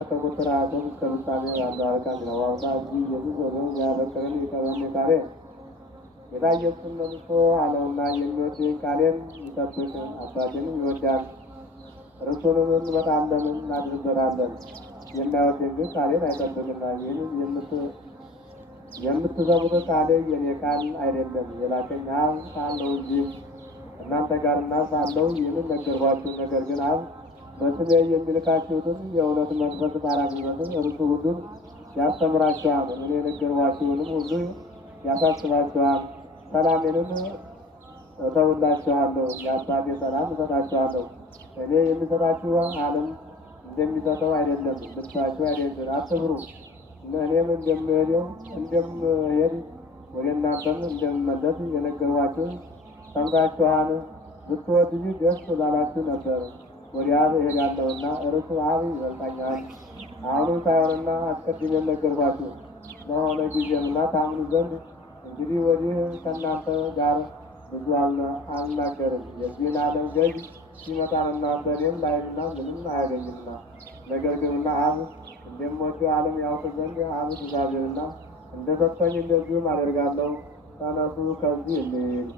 ከቁጥራቱም ከምሳሌ አዳርቃን ነው አውጣጂ የብዙውን ያበከረን ይተወን ካሬ የታየሱን መልሶ አለውና የሚወደኝ ቃሌን ይጠብቅ አባቴንም ይወዳል እርሱንም በጣም ለምን እናድርበታለን የማይወደኝ ግን ቃሌን አይጠብቅና ይህንን የምትዘሙት ቃሌ የኔ ቃል አይደለም የላከኝ አብ ሳለው እንጂ እናንተ ጋርና ሳለው ይህንን ነገርኳችሁ። ነገር ግን አብ በስሜ የሚልካችሁትን የእውነት መንፈስ ባራግነትን እርሱ ሁሉን ያስተምራችኋል፣ እኔ የነገርኳችሁንም ሁሉ ያሳስባችኋል። ሰላሜንም እተውላችኋለሁ፣ የአባቴ ሰላም እሰጣችኋለሁ። እኔ የሚሰጣችሁ ዓለም እንደሚሰጠው አይደለም፣ ልባችሁ አይደለም። አትፍሩ፣ እኔም እንደምሄድ ወደ እናንተም እንደምመለስ የነገርኳችሁን ሰምታችኋል። ብትወዱኝ ደስ ባላችሁ ነበር። ወደ አብ እሄዳለሁና እርሱ አብ ይበልጣኛል። አሁንም ሳይሆንና አስቀድሜ ነገርኳችሁ በሆነ ጊዜምና ታምኑ ዘንድ እንግዲህ ወዲህ ከእናንተ ጋር ብዙ አልናገርም። የዚህን ዓለም ገዥ ሲመጣና በእኔም ላይና ምንም አያገኝምና ነገር ግንና አብ እንደምወደው ዓለም ያውቅ ዘንድ አብ ትእዛዜንና እንደሰጠኝ እንደዚሁም አደርጋለሁ። ተነሱ ከዚህ እንሂድ።